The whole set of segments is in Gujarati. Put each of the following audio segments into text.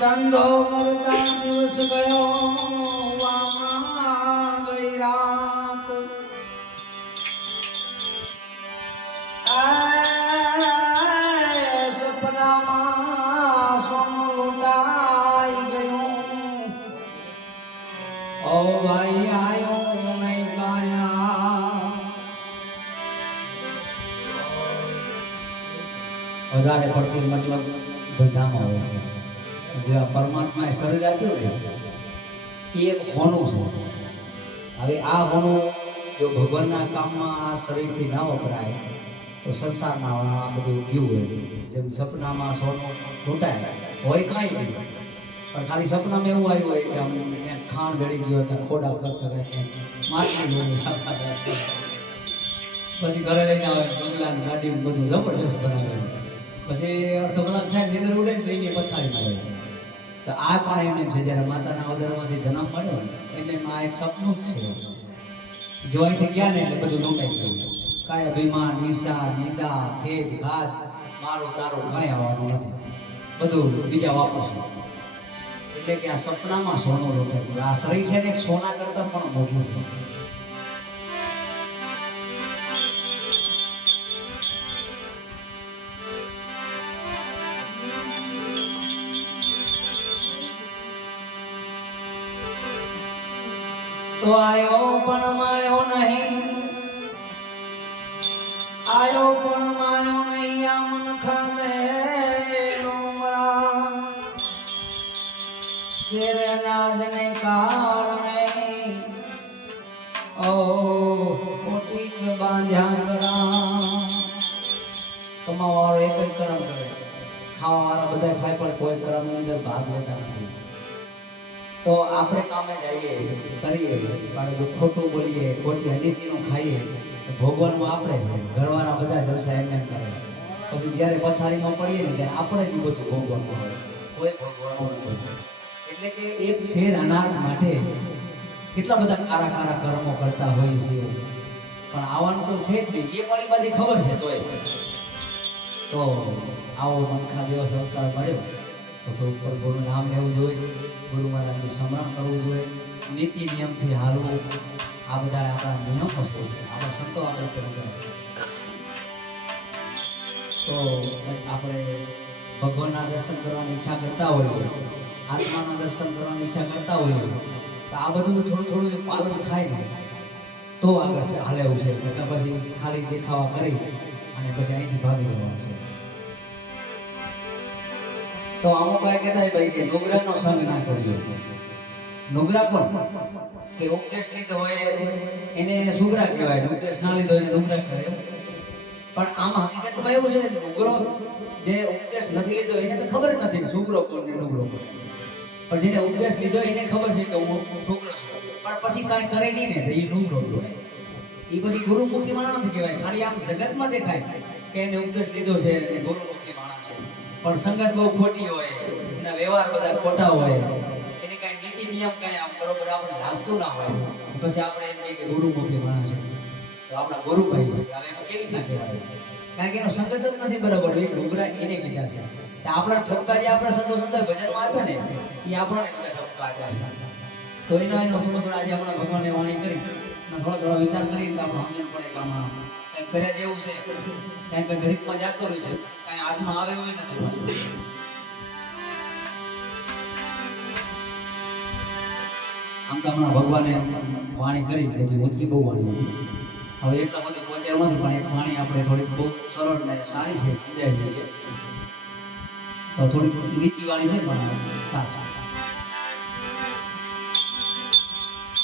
ધંધો કરતા દિવસ ગયો વામાં ગઈ રાત સપનામાં સોનું લૂંટાઈ ગયું ઓ ભાઈ આયો નહીં કાયા વધારે પડતી મતલબ ધંધામાં હોય છે જે પરમાત્માએ શરીર આપ્યું ને એ એક હોનું છે. હવે આ હોનું જો ભગવાનના કામમાં આ શરીરથી ના વપરાય તો સંસારના આ બધું ગયું હોય. જેમ સપનામાં સોનું લૂંટાય હોય કાંઈ નહીં, પણ ખાલી સપનામાં એવું આવ્યું હોય કે આમ ખાણ જડી ગયો હોય કે ખોડા કરતો રહે માટી હોય પછી ઘરે લઈને આવે બંગલા ગાડી બધું જબરજસ્ત બનાવે પછી અડધો કલાક થાય નીંદર ઉડે ને લઈને પથારી મળે. તો આ પણ એમને છે જ્યારે માતાના ઉદરમાંથી જન્મ મળ્યો ને એમને આ એક સપનું જ છે. જો અહીંથી ગયા ને એટલે બધું લૂંટાઈ ગયું. કાંઈ અભિમાન ઈર્ષા નિંદા ખેદ ઘાત મારું તારું કાંઈ આવવાનું નથી, બધું બીજા વાપસ. એટલે કે આ સપનામાં સોનું લૂંટાઈ ગયું. આ શરીર છે ને એક સોના કરતા પણ મોટું છે. તો આયો પણ માર્યો નહીં, આયો પણ માર્યો નહીં આ મન ખાતે ડુમરા શેરે નાજને કારણે ઓ કોટીક બાંધ્યા ગળા. કમાવાળો એક જ કર્મ કરે, ખાવાવાળા બધા ખાય પણ કોઈ કર્મની અંદર ભાગ લેતા નથી. તો આપણે કામે જઈએ કરીએ પણ જો ખોટું બોલીએ ખોટી અનીતિનું ખાઈએ તો ભોગવવાનું આપણે છે. ઘરવાળા બધા જલસા એમને કરે, પછી જ્યારે પથારીમાં પડીએ ને ત્યારે આપણે જ બધું ભોગવવાનું હોય, કોઈ ભોગવવાનું નથી. એટલે કે એક શેર અનાજ માટે કેટલા બધા કારા કારા કર્મો કરતા હોય છે, પણ આવવાનું તો છે જ નહીં. એ મારી બધી ખબર છે. તો આવો મનખા દિવસ અવતાર મળ્યો તો ઉપર ગુરુનું નામ લેવું જોઈએ, ગુરુ મહારાજનું સ્મરણ કરવું જોઈએ, નીતિ નિયમથી હાલવું. આ બધા આપણા નિયમો છે, આપણા સંતો આપણે કરે. તો આપણે ભગવાનના દર્શન કરવાની ઈચ્છા કરતા હોઈએ, આત્માના દર્શન કરવાની ઈચ્છા કરતા હોઈએ, તો આ બધું થોડું થોડું પાલન થાય ને તો આગળ હાલે એવું છે. એટલે પછી ખાલી દેખાવા કરી અને પછી અહીંથી ભાગી જવાનું છે. તો અમુક વાર કહેતા ભાઈ કે નુગરાનો સંગ ના કર્યો. નુગરા કોણ? કે ઉપદેશ લીધો હોય એને સુગરા કહેવાય, ઉપદેશ ના લીધો એને નુગરા કહેવાય. પણ આમાં હકીકતમાં એવું છે નુગરો જે ઉપદેશ નથી લીધો એને તો ખબર નથી સુગરો કોણ ને નુગરો કોણ. પણ જેને ઉપદેશ લીધો એને ખબર છે કે હું સુગરો છું, પણ પછી કાંઈ કરે નહીં ને તો એ નુગરો કહેવાય. એ પછી ગુરુમુખી માણસ નથી કહેવાય. ખાલી આમ જગતમાં દેખાય કે એને ઉપદેશ લીધો છે અને ગુરુમુખી માણસ છે, પણ સંગત બહુ ખોટી હોય, એના વ્યવહાર બધા ખોટા હોય, એની કાંઈ નીતિ નિયમ કાંઈ આમ બરોબર આપણે લાગતું ના હોય, પછી આપણે એમ કહીએ કે ગુરુમુખી માણસ છે તો આપણા ગુરુભાઈ છે. હવે એમાં કેવી ના કહેવાય, કારણ કે એનો સંગત જ નથી બરાબર. એ નુગરા એને કીધા છે. આપણા ઠપકા જે આપણા સંતો સંતો ભજનમાં આપે ને એ આપણને બધા ઠપકા આપ્યા. તો એનો થોડો આજે આપણા ભગવાનને વાણી કરી થોડો વિચાર કરીએ તો આપણે સમજણ પડે કે આમાં કંઈક કર્યા જેવું છે, કંઈક ઘડીકમાં જાતો હોય છે, કાંઈ હાથમાં આવે એવું નથી પાછું. આમ તો હમણાં ભગવાને વાણી કરી બધી ઊંચી બહુ વાણી હતી. હવે એટલા બધું પહોંચ્યા નથી, પણ એક વાણી આપણે થોડીક બહુ સરળ ને સારી છે, સમજાય જાય છે. તો થોડીક નીચી વાણી છે પણ ચાલશે.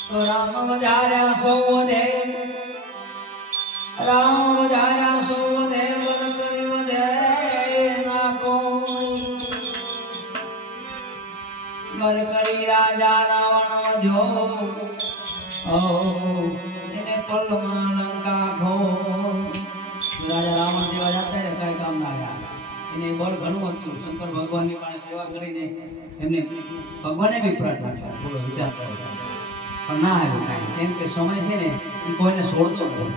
તો રામ વધાર્યા સૌને, રામ વધાર્યા સૌને વર કરી વધે ના કોઈ. વર કરી રાજા રાવણ વધ્યો એને પલમાં લંકા ખો. રાજા રાવણ જેવા જતા ને કઈ કામ ના આવ્યા, એને બળ ઘણું હતું. શંકર ભગવાનની પણ સેવા કરીને એમને ભગવાને બી પ્રાર્થના કરી, થોડો વિચાર કર્યો પણ ના આવ્યું કાંઈ. કેમ કે સમય છે ને એ કોઈને છોડતો નથી.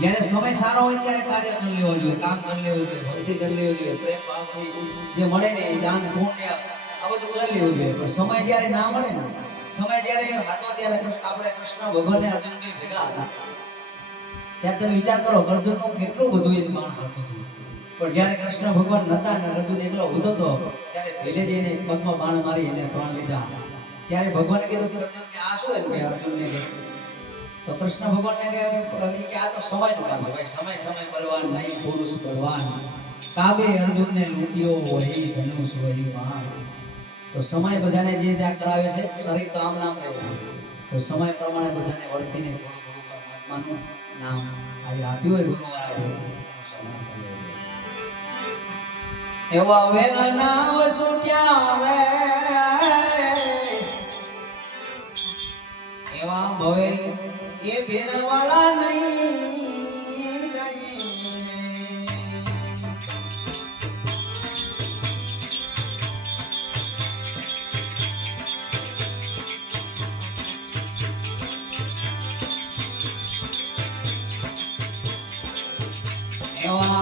જ્યારે સમય સારો હોય ત્યારે કાર્ય કરી લેવો જોઈએ, કામ કરી લેવું જોઈએ, ભક્તિ કરી લેવી જોઈએ, પ્રેમ ભાવથી જે મળે ને એ દાન પુણ્ય આ બધું કરી લેવું જોઈએ. પણ સમય જ્યારે ના મળે ને, સમય જ્યારે હતો ત્યારે આપણે કૃષ્ણ ભગવાનને અર્જુનભાઈ ભેગા હતા ત્યારે તમે વિચાર કરો અર્જુનનું કેટલું બધું એ માણ હતું. પણ જ્યારે કૃષ્ણ ભગવાન નતા ને અર્જુન એકલો ઉભો હતો ત્યારે પહેલે જઈને પગમાં બાણ મારી એને પ્રાણ લીધા. ત્યારે ભગવાને કીધું અર્જુન કે આ શું એમ કે અર્જુનને કે તો કૃષ્ણ ભગવાનને કે આ તો સમયનું કામ છે ભાઈ, સમય સમય બળવાન નહીં પુરુષ બળવાન, કાબે અર્જુનને લૂંટ્યો વહી ધનુષ વહી બાણ. તો સમય બધાને જે ત્યાં કરાવે છે, શરીર તો આમ નામ રહે છે, તો સમય પ્રમાણે બધાને વર્તીને થોડું થોડું પરમાત્માનું નામ આજે આપ્યું હોય ગુરુ મહારાજે એવા વેલા નામ સુટ્યા રે એવા ભવે એ ભેરવાળા નહીં એવા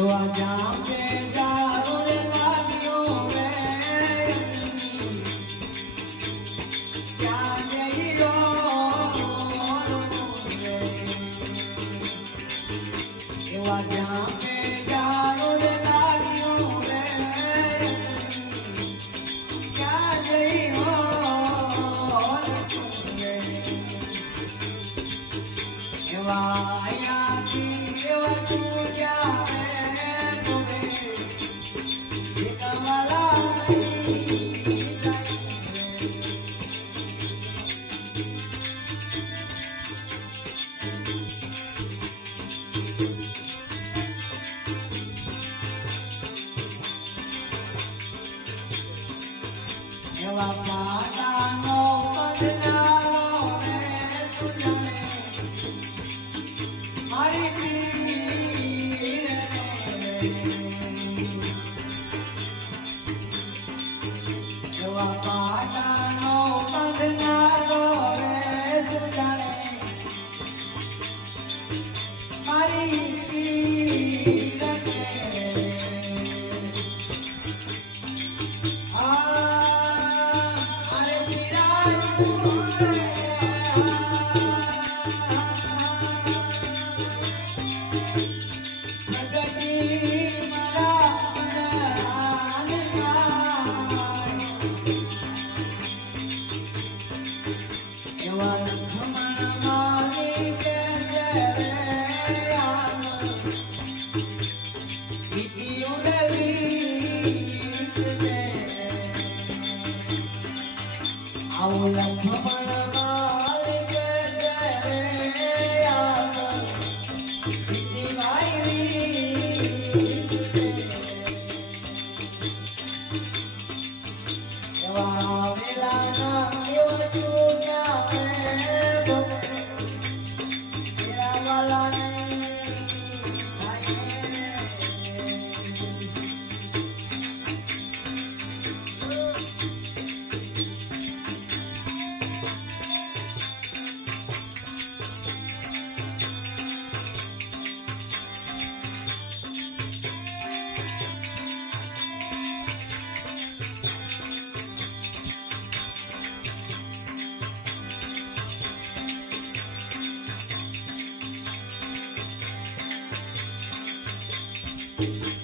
એવા જામે દારૂ લાગ્યો રે ક્યાં જઈયો એવા જામે દારૂ લાગ્યો રે ક્યાં જઈયો એવા આયાથી એવા ચૂડ્યા એવા પાડાનો પધરાવો રે સુજાને મારી પીર એવા પાડાનો પધરાવો રે સુજાને મારી પીર Thank you.